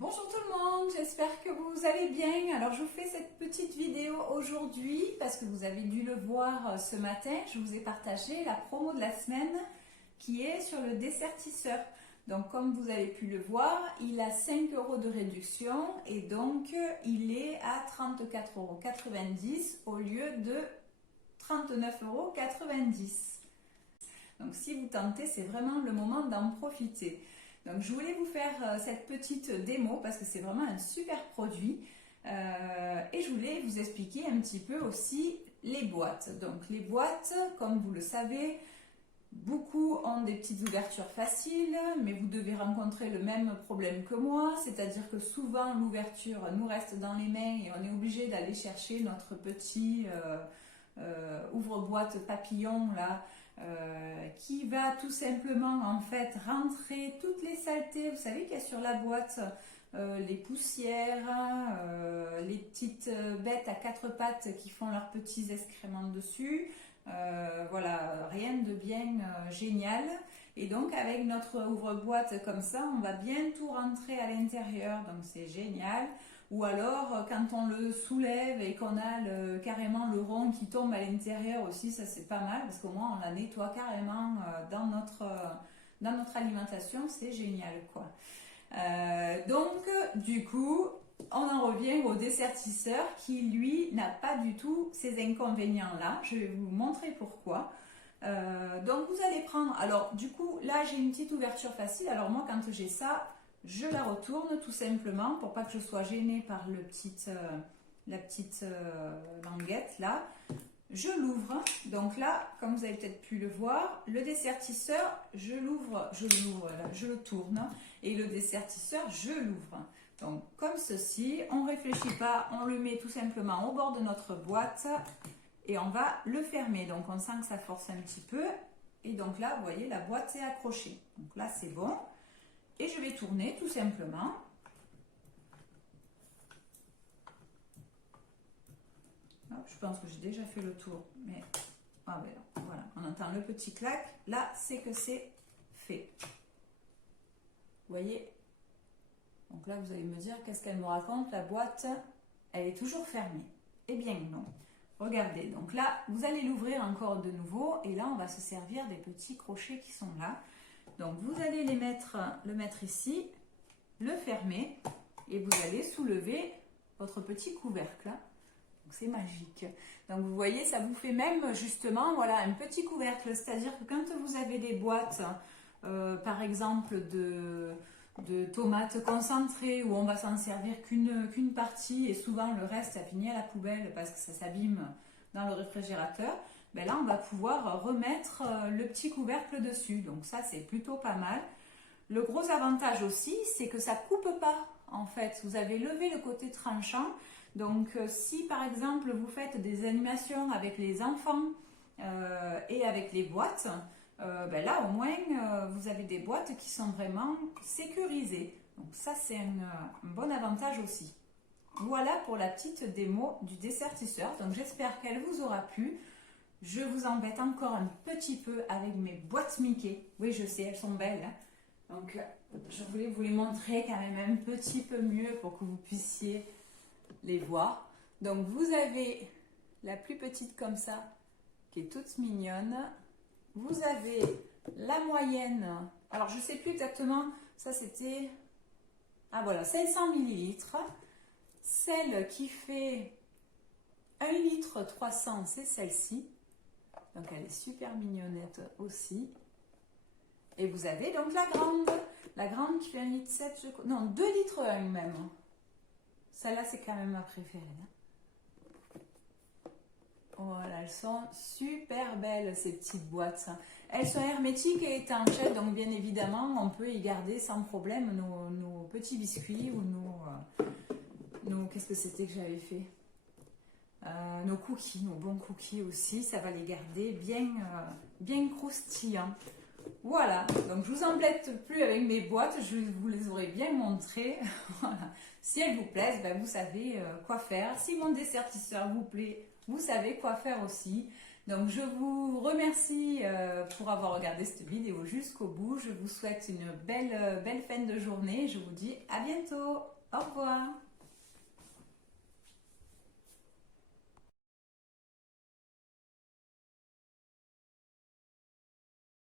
Bonjour tout le monde, j'espère que vous allez bien. Alors je vous fais cette petite vidéo aujourd'hui parce que vous avez dû le voir ce matin. Je vous ai partagé la promo de la semaine qui est sur le dessertisseur. Donc comme vous avez pu le voir, il a 5 € de réduction et donc il est à 34,90 € au lieu de 39,90 €. Donc si vous tentez, c'est vraiment le moment d'en profiter. Donc je voulais vous faire cette petite démo parce que c'est vraiment un super produit et je voulais vous expliquer un petit peu aussi les boîtes. Donc les boîtes, comme vous le savez, beaucoup ont des petites ouvertures faciles, mais vous devez rencontrer le même problème que moi, c'est-à-dire que souvent l'ouverture nous reste dans les mains et on est obligé d'aller chercher notre petit ouvre-boîte papillon là. Qui va tout simplement en fait rentrer toutes les saletés, vous savez qu'il y a sur la boîte les poussières, les petites bêtes à quatre pattes qui font leurs petits excréments dessus, voilà, rien de bien génial. Et donc avec notre ouvre-boîte comme ça, on va bien tout rentrer à l'intérieur, donc c'est génial. Ou alors quand on le soulève et qu'on a carrément le rond qui tombe à l'intérieur aussi, ça c'est pas mal parce qu'au moins on la nettoie carrément dans notre alimentation, c'est génial quoi. Donc du coup on en revient au dessertisseur qui lui n'a pas du tout ces inconvénients là. Je vais vous montrer pourquoi. Donc vous allez prendre, alors du coup là j'ai une petite ouverture facile, alors moi quand j'ai ça, je la retourne tout simplement pour pas que je sois gênée par la petite languette là. Je l'ouvre, donc là, comme vous avez peut-être pu le voir, le dessertisseur, je le tourne et le dessertisseur, je l'ouvre. Donc comme ceci, on ne réfléchit pas, on le met tout simplement au bord de notre boîte et on va le fermer. Donc on sent que ça force un petit peu et donc là, vous voyez, la boîte est accrochée. Donc là, c'est bon. Et je vais tourner tout simplement. Hop, je pense que j'ai déjà fait le tour, mais ah ben, voilà, on entend le petit clac. Là, c'est que c'est fait. Vous voyez? Donc là, vous allez me dire, qu'est-ce qu'elle me raconte? La boîte, elle est toujours fermée. Eh bien non. Regardez, donc là, vous allez l'ouvrir encore de nouveau et là, on va se servir des petits crochets qui sont là. Donc vous allez le mettre ici, le fermer et vous allez soulever votre petit couvercle. C'est magique. Donc vous voyez, ça vous fait même justement voilà, un petit couvercle. C'est-à-dire que quand vous avez des boîtes, par exemple de tomates concentrées où on va s'en servir qu'une partie et souvent le reste ça finit à la poubelle parce que ça s'abîme dans le réfrigérateur. Ben là, on va pouvoir remettre le petit couvercle dessus. Donc ça, c'est plutôt pas mal. Le gros avantage aussi, c'est que ça ne coupe pas, en fait. Vous avez levé le côté tranchant. Donc si, par exemple, vous faites des animations avec les enfants et avec les boîtes, ben là, au moins, vous avez des boîtes qui sont vraiment sécurisées. Donc ça, c'est un bon avantage aussi. Voilà pour la petite démo du dessertisseur. Donc j'espère qu'elle vous aura plu. Je vous embête encore un petit peu avec mes boîtes Mickey. Oui, je sais, elles sont belles. Donc, je voulais vous les montrer quand même un petit peu mieux pour que vous puissiez les voir. Donc, vous avez la plus petite comme ça, qui est toute mignonne. Vous avez la moyenne. Alors, je ne sais plus exactement. Ça, c'était... Ah, voilà, 500 ml. Celle qui fait 1 litre 300, c'est celle-ci. Donc elle est super mignonnette aussi. Et vous avez donc la grande qui fait 1,7 litre, non 2 litres 1 même. Celle-là c'est quand même ma préférée. Voilà, elles sont super belles ces petites boîtes. Elles sont hermétiques et étanches, donc bien évidemment on peut y garder sans problème nos petits biscuits ou nos qu'est-ce que c'était que j'avais fait? Nos cookies, nos bons cookies aussi, ça va les garder bien croustillants. Voilà, donc je vous embête plus avec mes boîtes, je vous les aurai bien montrées. Voilà. Si elles vous plaisent, ben vous savez quoi faire. Si mon dessertisseur vous plaît, vous savez quoi faire aussi. Donc je vous remercie pour avoir regardé cette vidéo jusqu'au bout. Je vous souhaite une belle fin de journée. Je vous dis à bientôt. Au revoir.